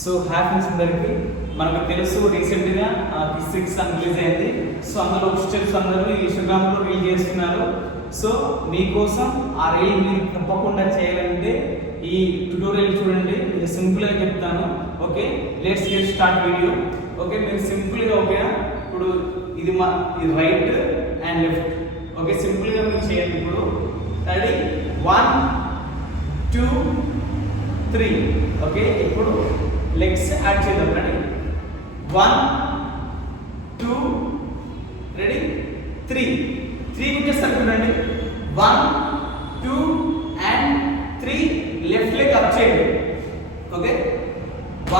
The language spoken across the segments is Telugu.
సో హాయ్ ఫ్రెండ్స్ అందరికీ మనకు తెలుసు రీసెంట్గా ఫిజిక్స్ రిలీజ్ అయింది. సో అందులో స్టెప్స్ అందరూ ఇన్స్టాగ్రామ్లో రీల్ చేస్తున్నారు. సో మీకోసం ఆ రీల్ మీరు తప్పకుండా చేయాలంటే ఈ ట్యూటోరియల్ చూడండి. నేను సింపుల్గా చెప్తాను. Okay, let's get start video. Okay, మీరు సింపుల్గా ఓకేనా, ఇప్పుడు ఇది రైట్ అండ్ లెఫ్ట్. ఓకే, సింపుల్గా మీరు చేయండి. ఇప్పుడు రెడీ 1 2 3. ఓకే, ఇప్పుడు లెగ్స్ యాడ్ చేద్దాం. రెడీ 1 2 రెడీ 3 గురించి సరిపోండి. 1 2 అండ్ 3 లెఫ్ట్ లెగ్ అప్ చేయండి. ఓకే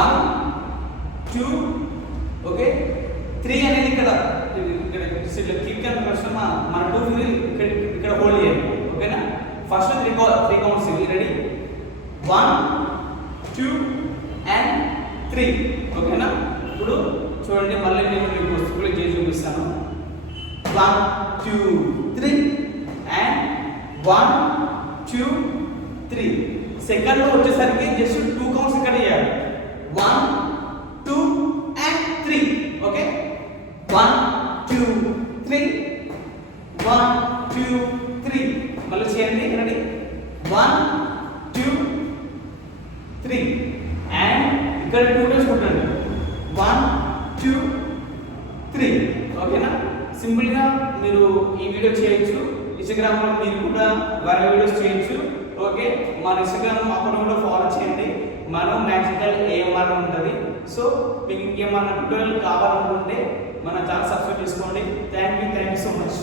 1 2 ఓకే 3 అనేది ఇక్కడ క్లిక్ అని ప్రశ్న మన 2 ఫింగర్ ఇక్కడ హోల్డ్ చేయండి. ఓకేనా, ఫస్ట్ 3 కౌంట్స్ ఇవి. Ready 1 2 and 3. ఓకేనా, ఇప్పుడు చూడండి మళ్ళీ నేను మీకు వస్తువులు చేసి చూపిస్తాను. 1 2 3 అండ్ 1 2 3. సెకండ్లో వచ్చేసరికి జస్ట్ 2 కౌంట్స్ ఇక్కడ చేయాలి. 1 2 అండ్ 3. ఓకే 1 2 3 1 2 3. మళ్ళీ చేయండి. రెడీ 1 2 3 అండ్ ఇక్కడ 2 టైమ్స్ కొట్టండి. 1 2 3. ఓకేనా, సింపుల్గా మీరు ఈ వీడియో చేయొచ్చు. ఇన్స్టాగ్రామ్లో మీరు కూడా వేరే వీడియోస్ చేయొచ్చు. ఓకే, మన ఇన్స్టాగ్రామ్ అకౌంట్ కూడా ఫాలో చేయండి. మనం మ్యాజికల్ ఏఎంఆర్ ఉంటుంది. సో మీకు ఇంకేమన్నా ట్యూటోరియల్ కావాలనుకుంటే మన ఛానల్ సబ్స్క్రైబ్ చేసుకోండి. Thank you so much.